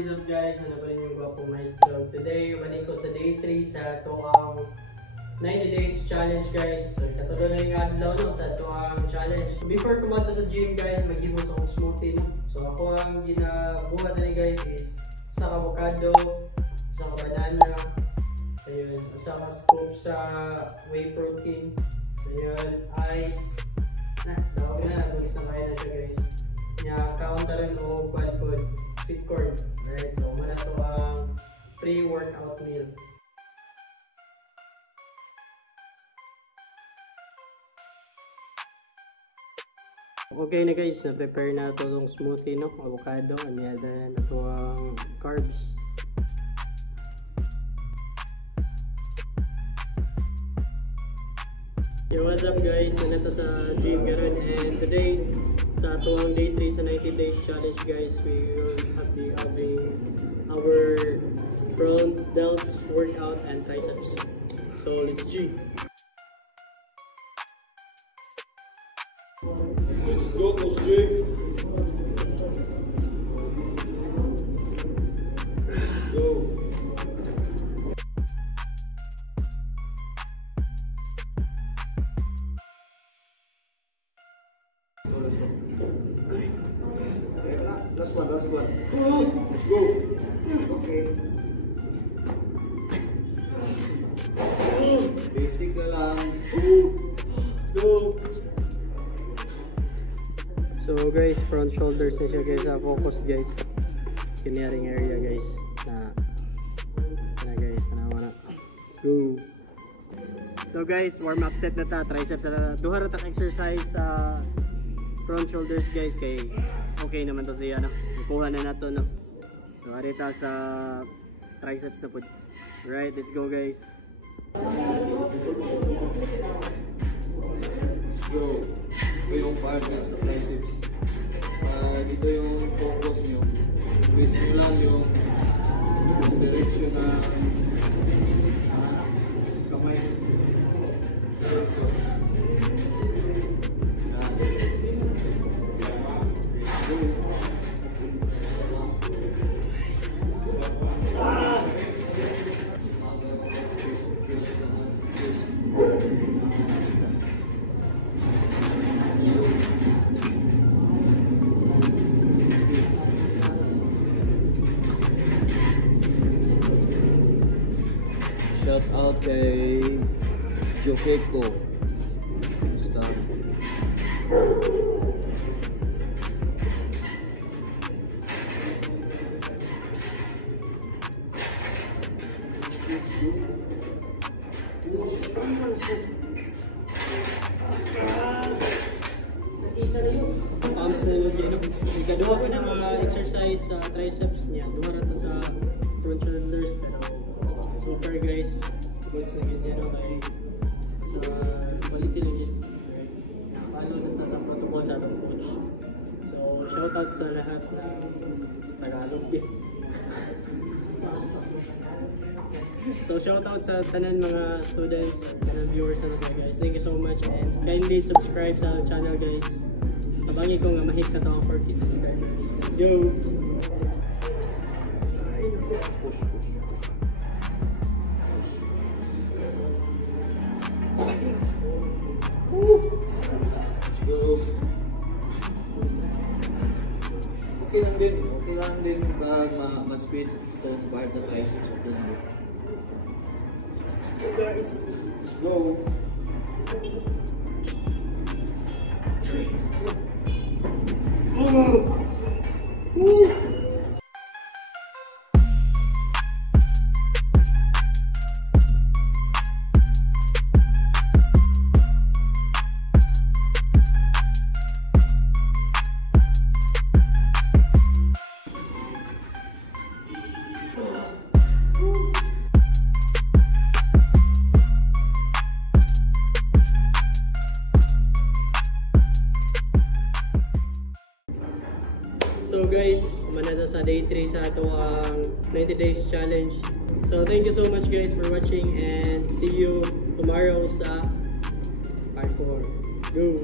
is up guys? Ano pa rin yung Gwapo Maestro? Today, umanin ko sa day 3 sa toang 90 days challenge guys. So, katulad na yung adlaw no, sa toang challenge. So, before kumato sa gym guys, mag-himos akong smoothie no. So ako ang ginabuhat na ni guys is isang avocado, isang banana, ayun, isang scoop sa whey protein, ayun, ice, tawag na, goods na kaya na siya guys. Nya counter rin o bad food, sweet corn. Alright, so muna to ang pre-workout meal. Okay na guys, na-prepare na ito itong smoothie no, avocado, and then ito ang carbs. Yo, what's up guys? Nandito sa gym ngayon, and today sa atuang day 3 sa 90 days challenge guys, we will be having our front delts workout and triceps. So let's G. Let's go, Coach Jake. Go. Last one. Let's go. Okay. Basic na lang. Let's go. So guys, front shoulders na siya guys, focus guys. Kinaring area guys. Guys, na. Go. So guys, warm up set na ta, triceps na. Duha ra ta exercise sa front shoulders guys kay okay naman to siya no. Kuha na nato no. So arita sa triceps na pud. Right, let's go guys. Let's go. Ito yung partners sa triceps. Dito yung focus nyo. Base nyo lang yung direction na kamay. Ito. Shout out kay Jokeko. Stop. Pumps na yun no. Ikaduha ko ng mga exercise sa triceps niya. Duha ra to sa front shoulders pero super guys, good sa gid no kay sa quality lang yun. Follow na ta sa protocol sa atong coach. So shout out sa lahat ng Tagalog din. So shout out sa tanan mga students and viewers na guys. Thank you so much and kindly subscribe sa channel guys. Abangi ko nga mahit na to ang 40 subscribers. Let's go! Let's go. Okay lang din pag ma-speed itong part na triceps of the day. Let's go guys. Let's go. So guys, manada sa day 3 sa ato ang 90 days challenge. So thank you so much guys for watching and see you tomorrow sa part 4. Go!